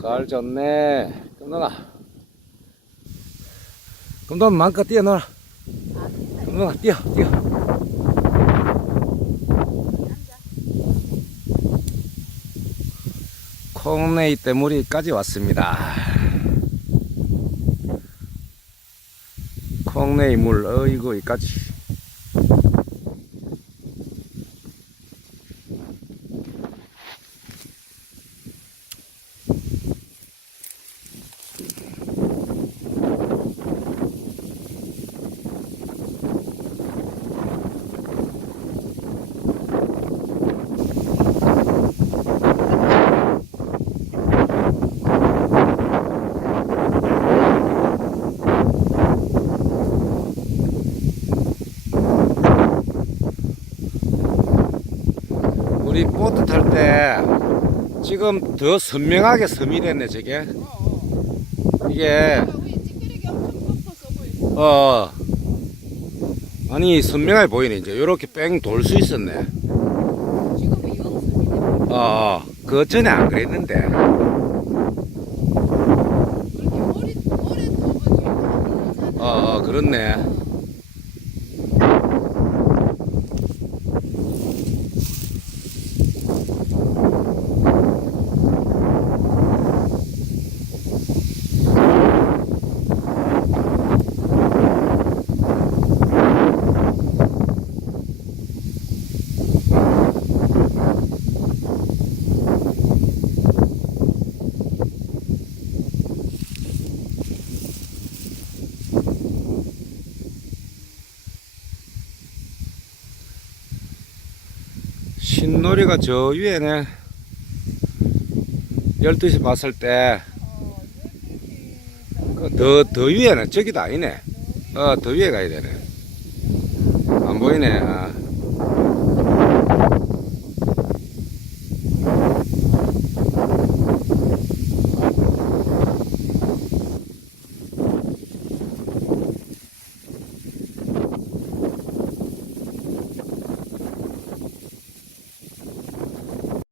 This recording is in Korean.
가을 좋네. 금동아. 금동 마음껏 뛰어놀아. 금동아, 뛰어, 뛰어. 콩내이 때 물이까지 왔습니다. 콩내이 물, 어이구, 이까지. 우리 보트 탈 때 지금 더 선명하게 섬이 됐네 저게. 이게 보이고 어. 아니 선명하게 보이네. 이제 요렇게 뺑 돌 수 있었네. 어그 전에 안 그랬는데. 어, 어. 그렇네 신놀이가 저 위에네 12시 봤을 때 그 더, 더 위에는 저기도 아니네. 어 더 위에 가야 되네. 안 보이네. 아.